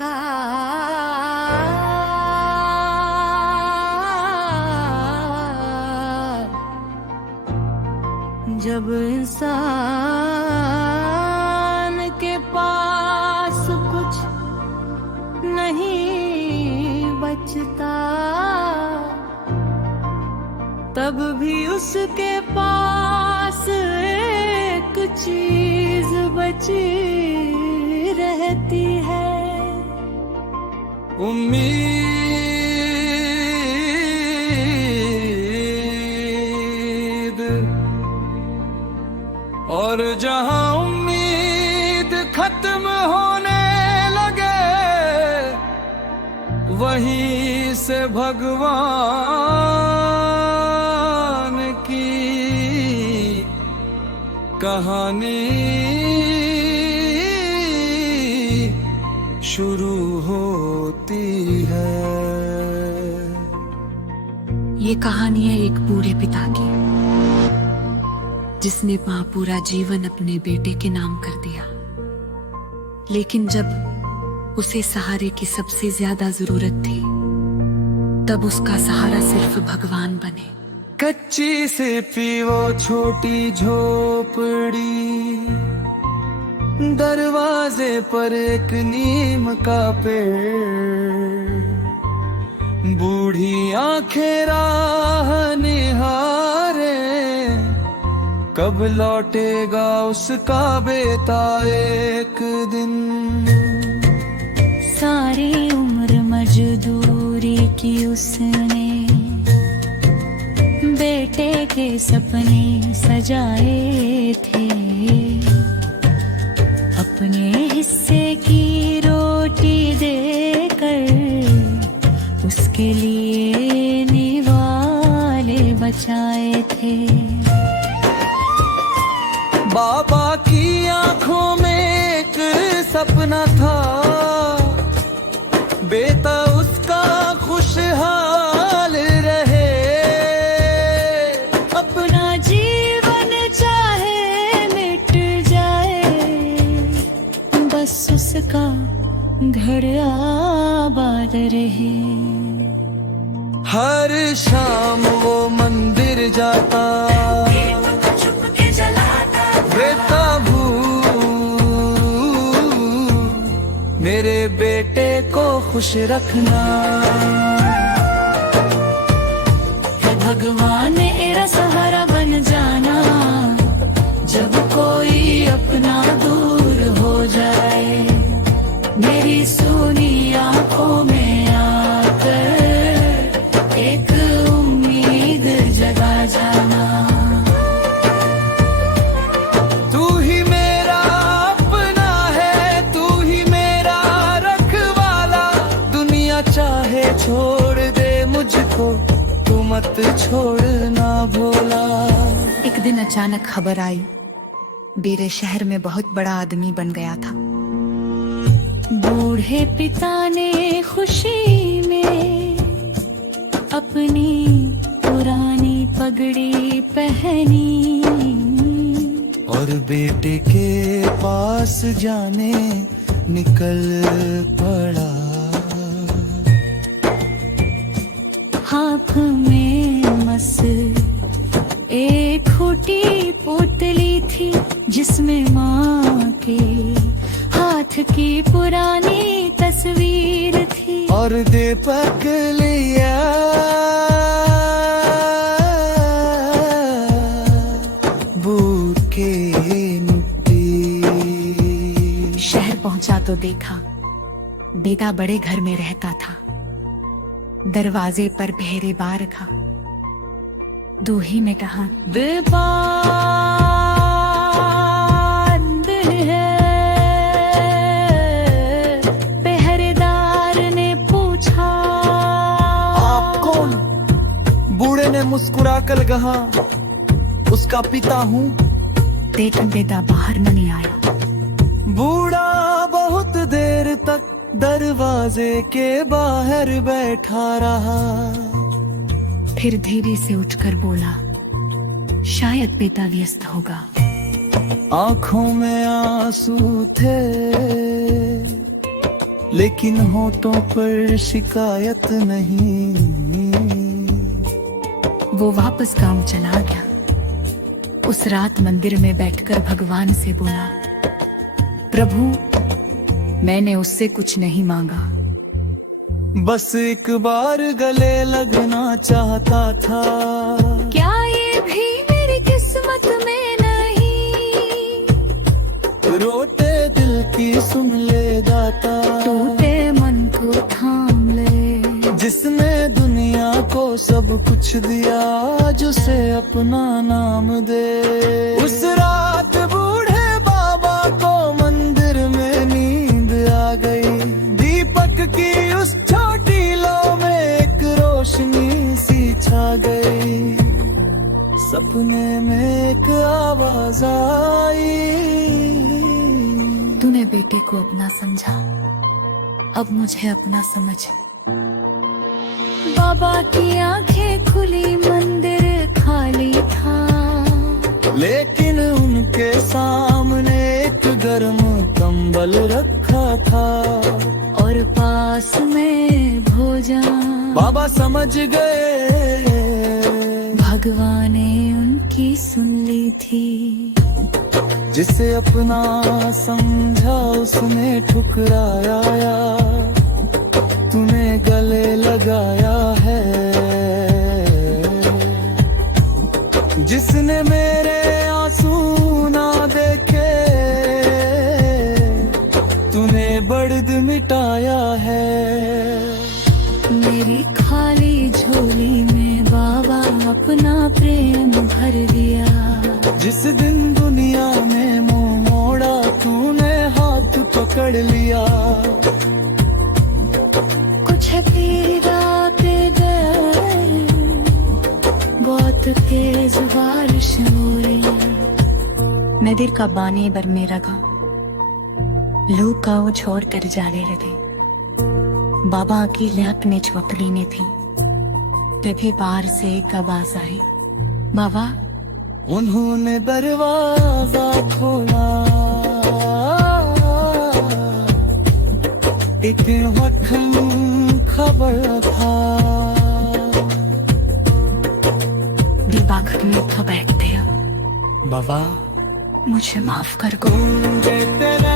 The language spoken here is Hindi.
का जब इंसान के पास कुछ नहीं बचता, तब भी उसके पास एक चीज बची रहती है, उम्मीद। और जहां उम्मीद खत्म होने लगे, वहीं से भगवान की कहानी शुरू होती है। ये कहानी है एक बूढ़े पिता की, जिसने वहां पूरा जीवन अपने बेटे के नाम कर दिया, लेकिन जब उसे सहारे की सबसे ज्यादा जरूरत थी, तब उसका सहारा सिर्फ भगवान बने। कच्ची सी पी वो छोटी झोपड़ी, दरवाजे पर एक नीम का पेड़, बूढ़ी आंखें राह निहारे, कब लौटेगा उसका बेटा एक दिन। सारी उम्र मजदूरी की उसने, बेटे के सपने सजाए थे, अपने हिस्से की रोटी देकर उसके लिए निवाले बचाए थे। बाबा की आंखों में एक सपना था, बेटा उसका खुशहाल रहे, अपना जीवन चाहे मिट जाए, बस उसका घर आबाद रहे। हर शाम वो मंदिर जाता, बेटा मेरे बेटे को खुश रखना। हे भगवान मेरा सहारा बन जाना, जब कोई अपना दूर हो जाए, मेरी सूनी आंखों में आकर एक उम्मीद जगा जाना। छोड़ दे मुझको, तू मत छोड़ना भोला। एक दिन अचानक खबर आई, मेरे शहर में बहुत बड़ा आदमी बन गया था। बूढ़े पिता ने खुशी में अपनी पुरानी पगड़ी पहनी, और बेटे के पास जाने निकल पड़ा। हाथ में मस एक छोटी पोतली थी, जिसमें माँ के हाथ की पुरानी तस्वीर थी, और दीपक लिया बूढ़ के मिट्टी। शहर पहुंचा तो देखा बेटा बड़े घर में रहता था, दरवाजे पर पहरेदार था। दूही में कहा, बंद है। पहरेदार ने पूछा, आप कौन? बूढ़े ने मुस्कुरा कर कहा, उसका पिता हूँ। लेकिन बेटा बाहर नहीं आया। बूढ़ा बहुत देर तक दरवाजे के बाहर बैठा रहा, फिर धीरे से उठकर बोला, शायद बेटा व्यस्त होगा। आंखों में आंसू थे, लेकिन होठों पर शिकायत नहीं। वो वापस गांव चला गया। उस रात मंदिर में बैठकर भगवान से बोला, प्रभु मैंने उससे कुछ नहीं मांगा, बस एक बार गले लगना चाहता था। क्या ये भी मेरी किस्मत में नहीं? रोते दिल की सुन ले दाता, टूटे मन को थाम ले। जिसने दुनिया को सब कुछ दिया, आज उसे अपना नाम दे। उस रात बूढ़े बाबा को मंदिर में नींद आ गई। दीपक की उस छोटी लौ में एक रोशनी सी छा गई। सपने में एक आवाज आई, तूने बेटे को अपना समझा, अब मुझे अपना समझ। बाबा की आंखें खुली, मंदिर खाली था, लेकिन उनके सामने एक गर्म कंबल रखा था और पास में भोजन। बाबा समझ गए, भगवान ने उनकी सुन ली थी। जिसे अपना समझा उसने ठुकराया, तूने गले लगाया है। जिसने मेरे आंसू ना देखे, तूने बर्द मिटाया है। मेरी खाली झोली में बाबा अपना प्रेम भर दिया। जिस दिन दुनिया में मुंह मोड़ा, तूने हाथ पकड़ लिया। कुछ पीड़ा के गए, बहुत तेज बारिश हो रही। नदीर का बाने बर मेरा गाँव लोग गाँव छोड़ कर जाने लगे। बाबा की अपने झोपड़ी में थी, तभी बाहर से एक आवाज आई, बाबा। उन्होंने दरवाजा खोला, एक वखन खबर था। दिबाकर में तो बैठते हो, बाबा मुझे माफ कर दो। तेरा